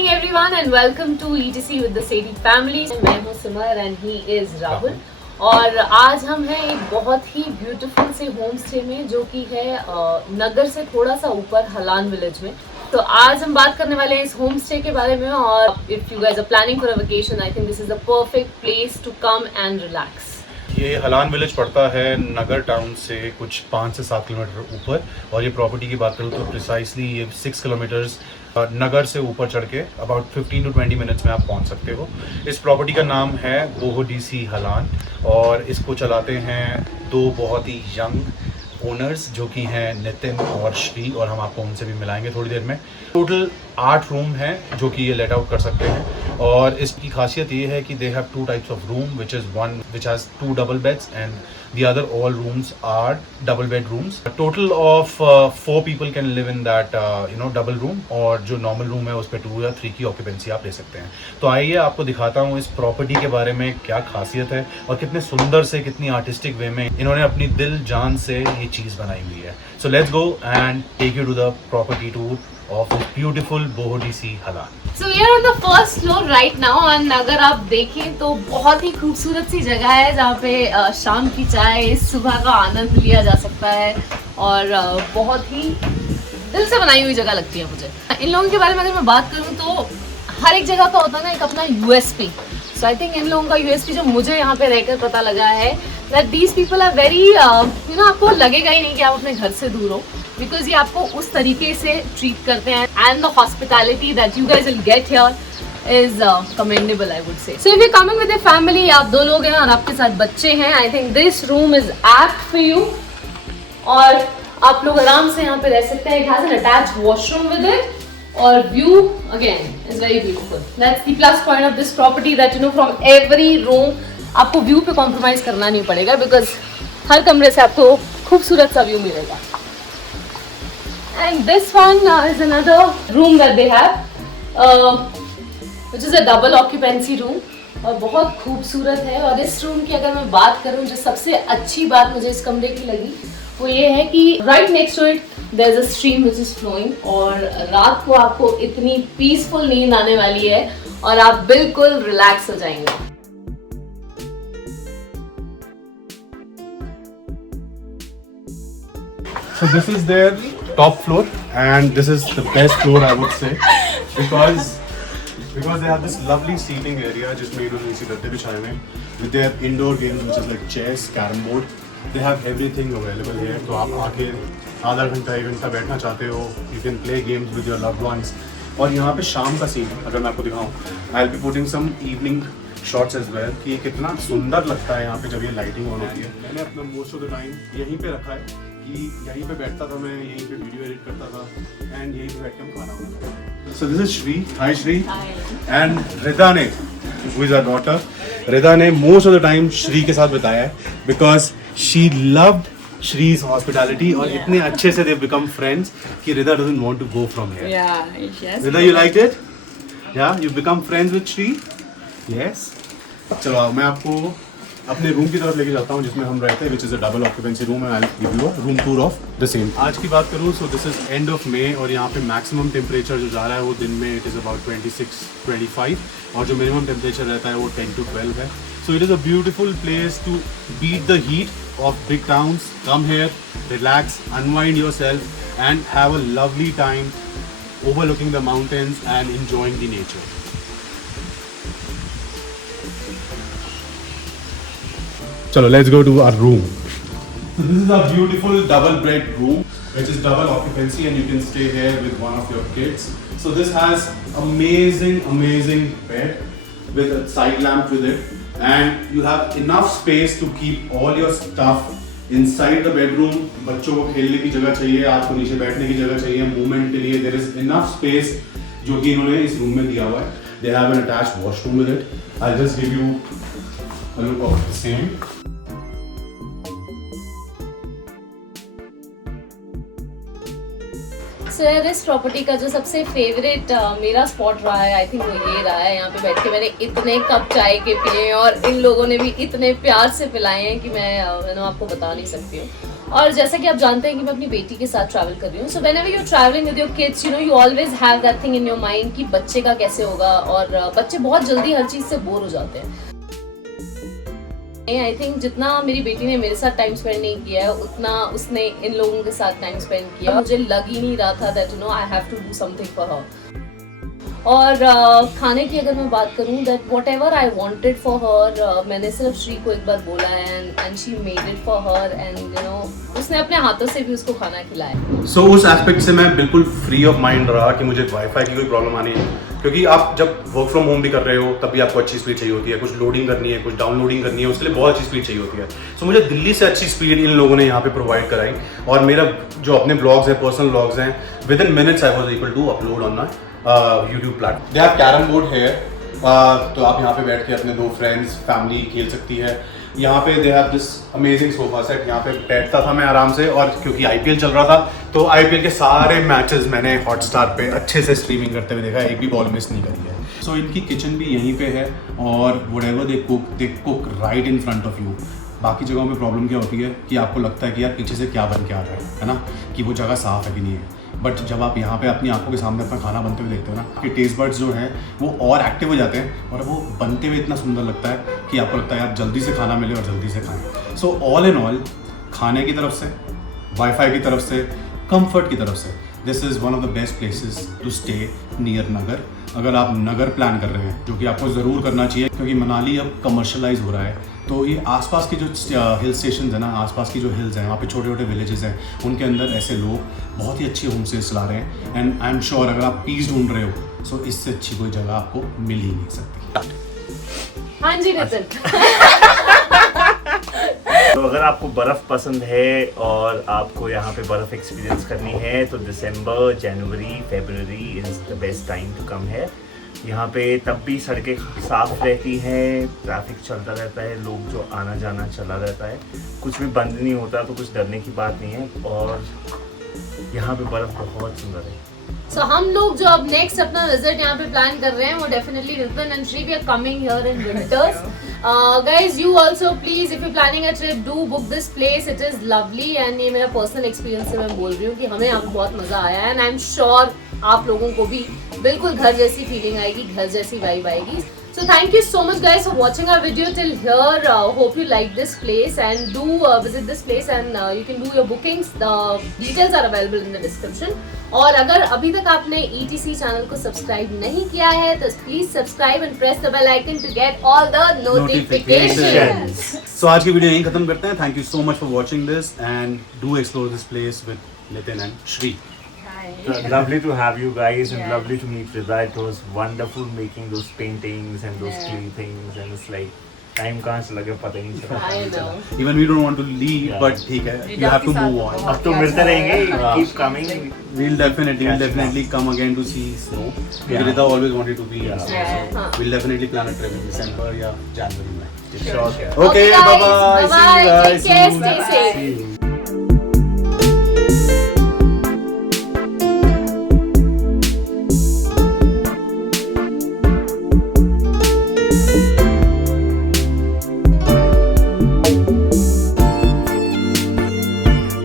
morning everyone and welcome to ETC with the Sethi family. मैं हूँ सिमर and he is Rahul और आज हम हैं एक बहुत ही ब्यूटीफुल से होम स्टे में जो कि है नगर से थोड़ा सा ऊपर हलान विलेज में। तो आज हम बात करने वाले हैं इस होम स्टे के बारे में और if you guys are planning for a vacation I think this is the perfect place to come and relax. ये हलान विलेज पड़ता है नगर टाउन से कुछ 5 से 7 किलोमीटर ऊपर और ये प्रॉपर्टी की बात करूँ तो प्रिसाइसली ये 6 किलोमीटर्स नगर से ऊपर चढ़ के अबाउट 15 to 20 मिनट्स में आप पहुंच सकते हो। इस प्रॉपर्टी का नाम है बोहोडीसी हलान और इसको चलाते हैं दो बहुत ही यंग ओनर्स जो कि हैं नितिन और श्री और हम आपको उनसे भी मिलाएंगे थोड़ी देर में। टोटल 8 रूम हैं जो कि ये लेट आउट कर सकते हैं और इसकी खासियत ये है कि they have 2 types of room which is one which has 2 double beds and the other all rooms are double bed rooms. A total of 4 people can live in that double room और जो normal room है उस पे 2 या 3 की occupancy आप ले सकते हैं। तो आइए आपको दिखाता हूँ इस प्रॉपर्टी के बारे में क्या खासियत है और कितने सुंदर से कितनी आर्टिस्टिक वे में इन्होंने अपनी दिल जान से ये चीज़ बनाई हुई है। So let's go and take you to the property tour of this beautiful बोहोडीसी हलान। So we are on the first floor right now and अगर आप देखें तो बहुत ही खूबसूरत सी जगह है जहाँ पे शाम की चाय सुबह का आनंद लिया जा सकता है और बहुत ही दिल से बनाई हुई जगह लगती है मुझे। इन लोगों के बारे में अगर मैं बात करूँ तो हर एक जगह का होता है ना एक अपना USP। So I think इन लोगों का USP जो मुझे यहाँ पे रहकर पता लगा है that these people are very आपको लगेगा ही नहीं कि आप अपने घर से दूर हो बिकॉज ये आपको उस तरीके से ट्रीट करते हैं and the hospitality that you guys will get here is commendable I would say. So if you coming with a family आप 2 लोग हैं और आपके साथ बच्चे हैं आई think this room is apt for you और आप लोग आराम से यहाँ पे रह सकते हैं। It has an attached washroom with it और view again is very beautiful. That's the plus point of this property that you know from every room आपको व्यू पे कॉम्प्रोमाइज करना नहीं पड़ेगा बिकॉज हर कमरे से आपको खूबसूरत सा व्यू मिलेगा। And this one is another room that they have, which is a double occupancy room और बहुत खूबसूरत है। और इस रूम की अगर मैं बात करूँ जो सबसे अच्छी बात मुझे इस कमरे की लगी वो ये है कि right next to it there is a stream which is flowing और रात को आपको इतनी पीसफुल नींद आने वाली है और आप बिल्कुल रिलैक्स हो जाएंगे। So this is their top floor and this is the best floor I would say because they have this lovely seating area जिसमें इन्होंने नीचे गद्दे बिछाए हुए हैं with their indoor games which is like chess, carrom board. They have everything available here. तो आप आके आधा घंटा 1 घंटा बैठना चाहते हो you can play games with your loved ones. और यहाँ पे शाम का सीन अगर मैं आपको दिखाऊँ I'll be putting some evening shots as well कि कितना सुंदर लगता है यहाँ पे जब ये लाइटिंग ऑन होती है। मैंने अपना मोस्ट ऑफ द टाइम यहीं पे रखा है कि यहीं पे बैठता था मैं यहीं पे वीडियो एडिट करता था एंड यहीं पे बैठ के हम खाना बनाते थे। So this is Shri. Hi Shri. And Rida ने who is our daughter Rida ने most of the time Shri के साथ बिताया है because she loved Shri's hospitality और इतने अच्छे से दे बिकम फ्रेंड्स कि Rida doesn't want to go from here. Rida you like it? या you become friends with Shri? Yes. चलो मैं आपको अपने रूम की तरफ लेके जाता हूँ जिसमें हम रहते हैं which is a double occupancy room and I will give you a room tour of the same. आज की बात करूँ so this is end of May और यहाँ पे मैक्सिमम टेम्परेचर जो जा रहा है वो दिन में इट इज़ अबाउट 26-25 और जो मिनिमम टेम्परेचर रहता है वो 10 to 12 है। So it is a beautiful place to beat the heat of big towns. Come here, relax, unwind yourself and have a lovely time overlooking the mountains and enjoying the nature. Chalo, let's go to our room. So this is a beautiful double bed room which is double occupancy and you can stay here with one of your kids. So this has amazing bed with a side lamp with it and you have enough space to keep all your stuff inside the bedroom. बच्चों को खेलने की जगह चाहिए, आपको नीचे बैठने की जगह चाहिए, मूवमेंट के लिए there is enough space जो कि इन्होंने इस रूम में दिया हुआ है। They have an attached washroom with it. I'll just give you a look of the same. सो यार इस प्रॉपर्टी का जो सबसे फेवरेट मेरा स्पॉट रहा है आई थिंक वो ये रहा है। यहाँ पे बैठ के मैंने इतने कप चाय के पिए और इन लोगों ने भी इतने प्यार से पिलाए हैं कि मैं आपको बता नहीं सकती हूँ। और जैसा कि आप जानते हैं कि मैं अपनी बेटी के साथ ट्रैवल कर रही हूँ, so whenever you are travelling with your kids, you know, you always have that thing in your mind कि बच्चे का कैसे होगा, और बच्चे बहुत जल्दी हर चीज से बोर हो जाते हैं। आई थिंक जितना मेरी बेटी ने मेरे साथ टाइम स्पेंड नहीं किया है, उतना उसने इन लोगों के साथ टाइम स्पेंड किया। मुझे लग ही नहीं रहा था that you know I have to do something for her. और खाने की अगर मैं बात करूं, that whatever I wanted for her, मैंने सिर्फ श्री को एक बार बोला है and she made it for her, and you know उसने अपने हाथों से भी उसको खाना खिलाया। सो उस एस्पेक्ट से मैं बिल्कुल फ्री ऑफ माइंड रहा कि मुझे वाईफाई की कोई प्रॉब्लम आनी है, क्योंकि आप जब वर्क फ्रॉम होम भी कर रहे हो तब भी आपको अच्छी स्पीड चाहिए होती है, कुछ लोडिंग करनी है, कुछ डाउनलोडिंग करनी है, उसके लिए बहुत अच्छी स्पीड चाहिए होती है। सो मुझे दिल्ली से अच्छी स्पीड इन लोगों ने यहाँ पे प्रोवाइड कराई, और मेरा जो अपने ब्लॉग्स हैं, पर्सनल ब्लॉग्स हैं, within minutes I was able to upload on YouTube platform. They have carrom board here, तो आप यहाँ पे बैठ के अपने 2 फ्रेंड्स फैमिली खेल सकती है। यहाँ पे they have this amazing sofa set, यहाँ पे बैठता था मैं आराम से, और क्योंकि आईपीएल चल रहा था तो आईपीएल के सारे मैचेस मैंने हॉटस्टार पे अच्छे से स्ट्रीमिंग करते हुए देखा, एक भी बॉल मिस नहीं करी है। सो इनकी किचन भी यहीं पे है, और whatever they cook right in front of you. बाकी जगहों में प्रॉब्लम क्या होती है कि आपको लगता है कि यार पीछे से क्या बन के आ रहा है ना, कि वो जगह साफ़ है कि नहीं है। बट जब आप यहाँ पे अपनी आंखों के सामने अपना खाना बनते हुए देखते हो ना, आपके टेस्ट बड्स जो हैं वो और एक्टिव हो जाते हैं, और वो बनते हुए इतना सुंदर लगता है कि आपको लगता है यार जल्दी से खाना मिले और जल्दी से खाएं। सो ऑल इन ऑल, खाने की तरफ से, वाईफाई की तरफ से, कंफर्ट की तरफ से, this is one of the best places to stay near Nagar. अगर आप नगर प्लान कर रहे हैं, जो कि आपको ज़रूर करना चाहिए, क्योंकि मनाली अब कमर्शलाइज हो रहा है, तो ये आसपास के जो हिल स्टेशन है ना, आसपास की जो हिल्स हैं, वहाँ पे छोटे छोटे विलेजेस हैं, उनके अंदर ऐसे लोग बहुत ही अच्छे होम स्टे चला रहे हैं। एंड आई एम श्योर अगर आप पीस ढूंढ रहे हो, सो इससे अच्छी कोई जगह आपको मिल ही नहीं सकती। हाँ जी नितिन। तो अगर आपको बर्फ़ पसंद है और आपको यहाँ पे बर्फ़ एक्सपीरियंस करनी है, तो December, January, February is the best time to come है। यहाँ पे तब भी सड़कें साफ़ रहती हैं, ट्रैफिक चलता रहता है, लोग जो आना जाना चला रहता है, कुछ भी बंद नहीं होता, तो कुछ डरने की बात नहीं है। और यहाँ पे बर्फ़ बहुत सुंदर है। So, हम लोग जो अब नेक्स्ट अपना विजिट यहाँ पे प्लान कर रहे हैं, वो definitely Nitin and Shri we are coming here in winters. Guys you also please if you planning a trip do book this place, it is lovely, and ये मेरा पर्सनल एक्सपीरियंस से मैं बोल रही हूँ कि हमें यहाँ पे बहुत मजा आया है, एंड आई एम श्योर आप लोगों को भी बिल्कुल घर जैसी फीलिंग आएगी, घर जैसी वाइब आएगी। So thank you so much guys for watching our video till here. Hope you like this place and do visit this place, and you can do your bookings. The details are available in the description. और अगर अभी तक आपने ETC channel को subscribe नहीं किया है तो please subscribe and press the bell icon to get all the notifications. So आज की वीडियो यहीं खत्म करते हैं। Thank you so much for watching this, and do explore this place with Nitin and Shri. Lovely to have you guys, and lovely to meet Riza. It was wonderful making those paintings and those clay things, and it's like time कहाँ से लगे पता ही नहीं चला। I know. Even we don't want to leave, Yeah. but ठीक है, you have to move on. अब तो मिलते रहेंगे, keep coming. We'll definitely come again to see snow. Yeah. Rita always wanted to be in snow. Yeah. We'll definitely plan a trip in December या January में. Sure. Okay, guys. bye bye. See you Bye-bye. guys. Take care. See you. Stay safe. See you.